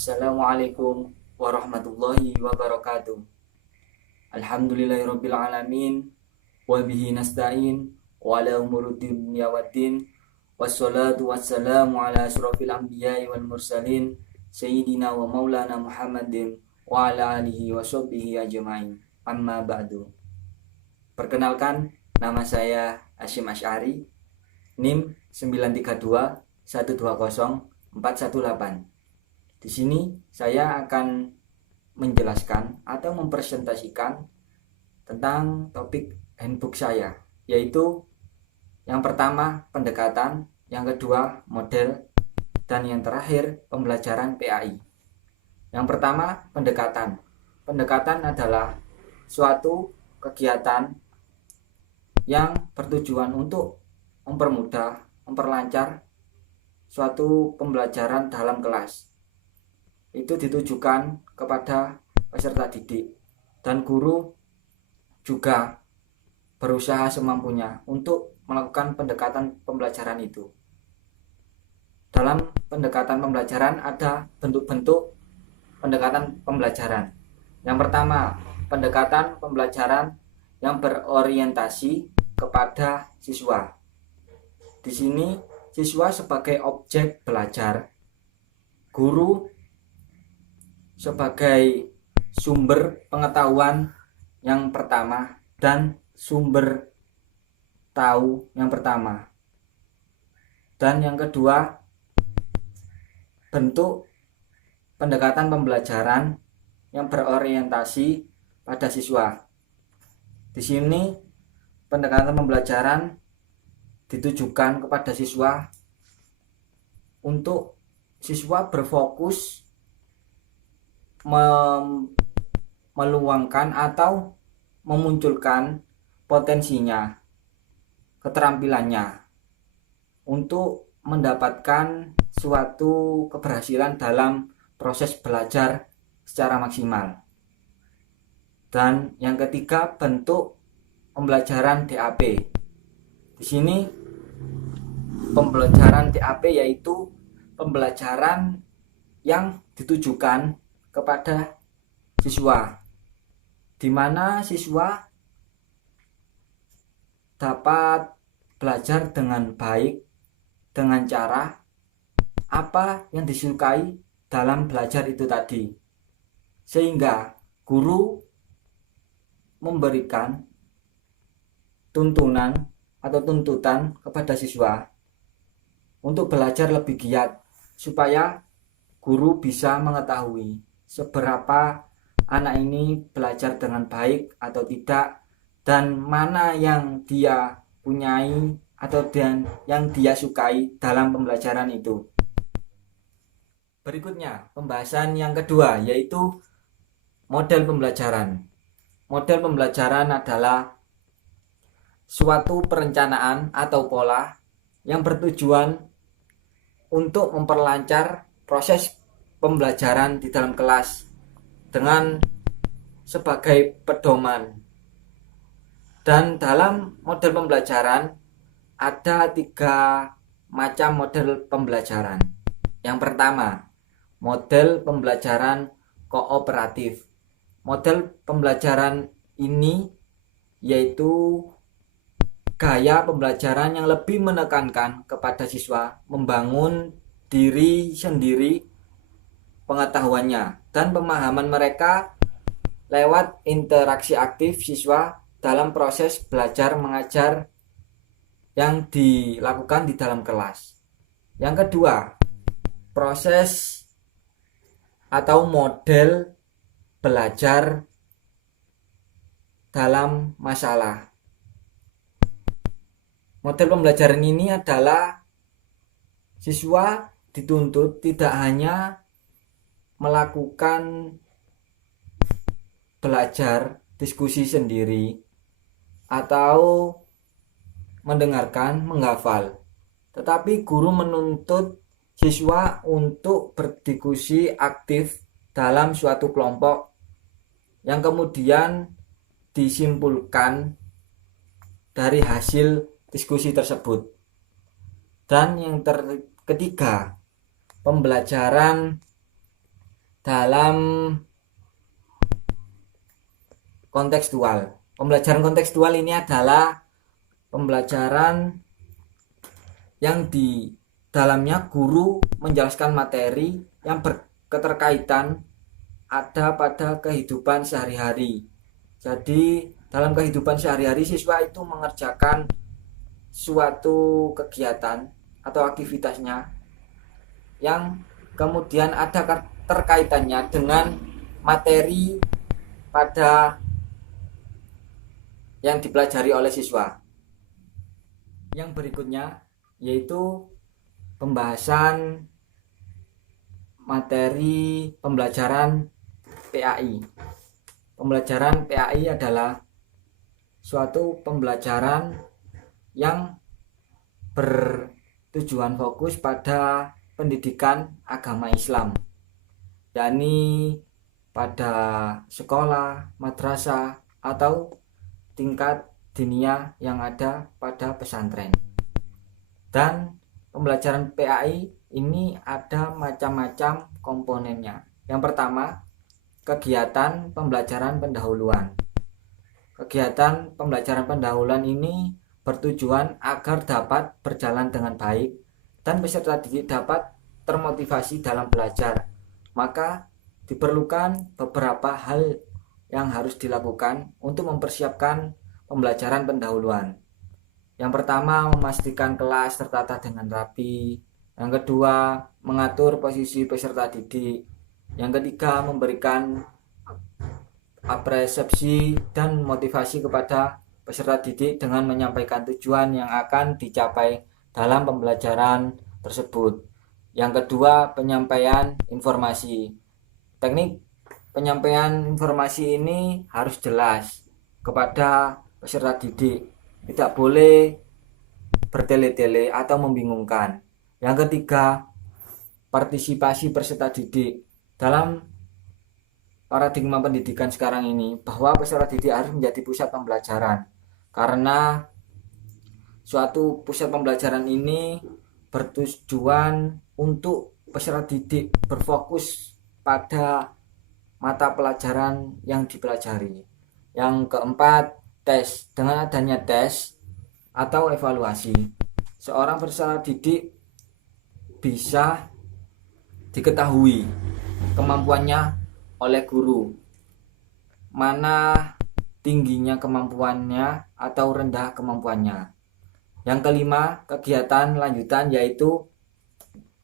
Assalamualaikum warahmatullahi wabarakatuh. Alhamdulillahirabbil alamin wa bihi nasta'in wa ala umuruddin yawaddin wassalatu wassalamu ala asyrafil anbiya'i wal mursalin sayyidina wa maulana Muhammadin wa ala alihi wa sahbihi ajmain. Amma ba'du. Perkenalkan, nama saya Hasyim Asy'ari, NIM 932 120 418. Di sini saya akan menjelaskan atau mempresentasikan tentang topik handbook saya, yaitu yang pertama pendekatan, yang kedua model, dan yang terakhir pembelajaran PAI. Yang pertama pendekatan. Pendekatan adalah suatu kegiatan yang bertujuan untuk mempermudah, memperlancar suatu pembelajaran dalam kelas. Itu ditujukan kepada peserta didik, dan guru juga berusaha semampunya untuk melakukan pendekatan pembelajaran itu. Dalam pendekatan pembelajaran ada bentuk-bentuk pendekatan pembelajaran. Yang pertama, pendekatan pembelajaran yang berorientasi kepada siswa. Di sini siswa sebagai objek belajar, guru sebagai sumber pengetahuan yang pertama dan sumber tahu yang pertama. Dan yang kedua, bentuk pendekatan pembelajaran yang berorientasi pada siswa. Di sini pendekatan pembelajaran ditujukan kepada siswa untuk siswa berfokus meluangkan atau memunculkan potensinya, keterampilannya untuk mendapatkan suatu keberhasilan dalam proses belajar secara maksimal. Dan yang ketiga, bentuk pembelajaran DAP. Di sini pembelajaran DAP yaitu pembelajaran yang ditujukan kepada siswa, di mana siswa dapat belajar dengan baik dengan cara apa yang disukai dalam belajar itu tadi, sehingga guru memberikan tuntunan atau tuntutan kepada siswa untuk belajar lebih giat, supaya guru bisa mengetahui seberapa anak ini belajar dengan baik atau tidak, dan mana yang dia punyai atau yang dia sukai dalam pembelajaran itu. Berikutnya, pembahasan yang kedua yaitu model pembelajaran. Model pembelajaran adalah suatu perencanaan atau pola yang bertujuan untuk memperlancar proses pembelajaran di dalam kelas dengan sebagai pedoman. Dan dalam model pembelajaran ada 3 macam model pembelajaran. Yang pertama, model pembelajaran kooperatif. Model pembelajaran ini yaitu gaya pembelajaran yang lebih menekankan kepada siswa membangun diri sendiri pengetahuannya dan pemahaman mereka lewat interaksi aktif siswa dalam proses belajar mengajar yang dilakukan di dalam kelas. Yang kedua, proses atau model belajar dalam masalah. Model pembelajaran ini adalah siswa dituntut tidak hanya melakukan belajar diskusi sendiri atau mendengarkan, menghafal, tetapi guru menuntut siswa untuk berdiskusi aktif dalam suatu kelompok yang kemudian disimpulkan dari hasil diskusi tersebut. Dan yang ketiga, pembelajaran dalam kontekstual. Pembelajaran kontekstual ini adalah pembelajaran yang di dalamnya guru menjelaskan materi yang berketerkaitan ada pada kehidupan sehari-hari. Jadi dalam kehidupan sehari-hari siswa itu mengerjakan suatu kegiatan atau aktivitasnya yang kemudian ada terkaitannya dengan materi pada yang dipelajari oleh siswa. Yang berikutnya yaitu pembahasan materi pembelajaran PAI. Pembelajaran PAI adalah suatu pembelajaran yang bertujuan fokus pada pendidikan agama Islam, yakni pada sekolah, madrasah, atau tingkat diniyah yang ada pada pesantren. Dan pembelajaran PAI ini ada macam-macam komponennya. Yang pertama, kegiatan pembelajaran pendahuluan. Kegiatan pembelajaran pendahuluan ini bertujuan agar dapat berjalan dengan baik dan peserta didik dapat termotivasi dalam belajar. Maka diperlukan beberapa hal yang harus dilakukan untuk mempersiapkan pembelajaran pendahuluan. Yang pertama, memastikan kelas tertata dengan rapi. Yang kedua, mengatur posisi peserta didik. Yang ketiga, memberikan apresiasi dan motivasi kepada peserta didik dengan menyampaikan tujuan yang akan dicapai dalam pembelajaran tersebut. Yang kedua, penyampaian informasi. Teknik penyampaian informasi ini harus jelas kepada peserta didik, tidak boleh bertele-tele atau membingungkan. Yang ketiga, partisipasi peserta didik. Dalam paradigma pendidikan sekarang ini, bahwa peserta didik harus menjadi pusat pembelajaran, karena suatu pusat pembelajaran ini bertujuan untuk peserta didik berfokus pada mata pelajaran yang dipelajari. Yang keempat, tes. Dengan adanya tes atau evaluasi, seorang peserta didik bisa diketahui kemampuannya oleh guru, mana tingginya kemampuannya atau rendah kemampuannya. Yang kelima, kegiatan lanjutan yaitu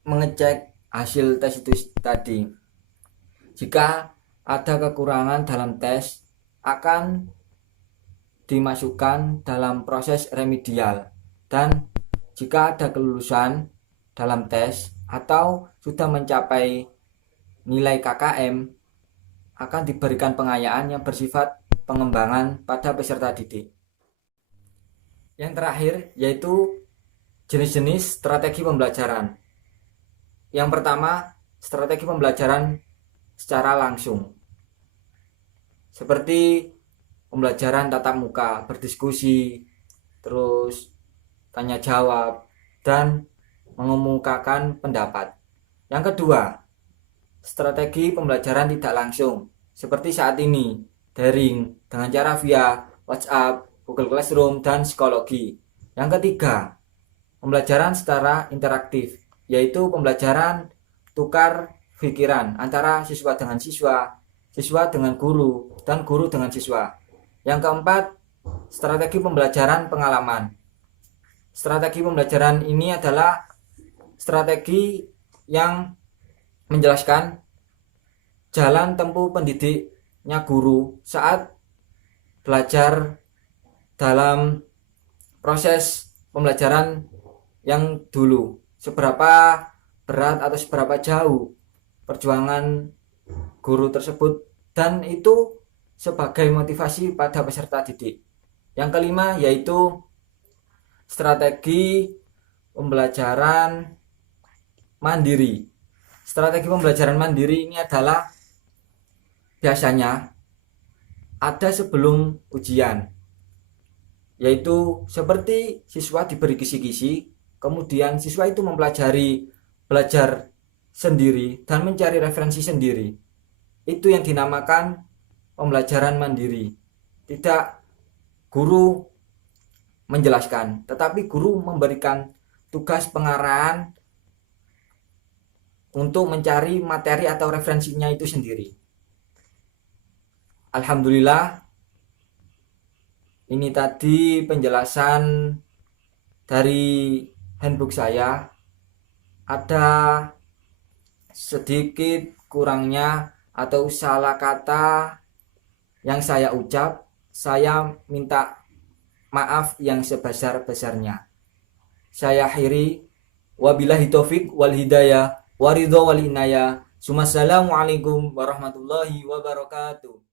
mengecek hasil tes itu tadi. Jika ada kekurangan dalam tes, akan dimasukkan dalam proses remedial, dan jika ada kelulusan dalam tes atau sudah mencapai nilai KKM, akan diberikan pengayaan yang bersifat pengembangan pada peserta didik. Yang terakhir yaitu jenis-jenis strategi pembelajaran. Yang pertama, strategi pembelajaran secara langsung, seperti pembelajaran tatap muka, berdiskusi, terus tanya jawab, dan mengemukakan pendapat. Yang kedua, strategi pembelajaran tidak langsung, seperti saat ini, daring, dengan cara via WhatsApp, Google Classroom, dan psikologi. Yang ketiga, pembelajaran secara interaktif, yaitu pembelajaran tukar pikiran antara siswa dengan siswa, siswa dengan guru, dan guru dengan siswa. Yang keempat, strategi pembelajaran pengalaman. Strategi pembelajaran ini adalah strategi yang menjelaskan jalan tempuh pendidiknya guru saat belajar dalam proses pembelajaran yang dulu, seberapa berat atau seberapa jauh perjuangan guru tersebut, dan itu sebagai motivasi pada peserta didik. Yang kelima yaitu strategi pembelajaran mandiri. Strategi pembelajaran mandiri ini adalah biasanya ada sebelum ujian, yaitu seperti siswa diberi kisi-kisi, kemudian siswa itu belajar sendiri dan mencari referensi sendiri. Itu yang dinamakan pembelajaran mandiri. Tidak guru menjelaskan, tetapi guru memberikan tugas pengarahan untuk mencari materi atau referensinya itu sendiri. Alhamdulillah, ini tadi penjelasan dari handbook saya. Ada sedikit kurangnya atau salah kata yang saya ucap, saya minta maaf yang sebesar-besarnya. Saya akhiri, wabillahi taufik wal hidayah waridho wal inayah. Assalamualaikum warahmatullahi wabarakatuh.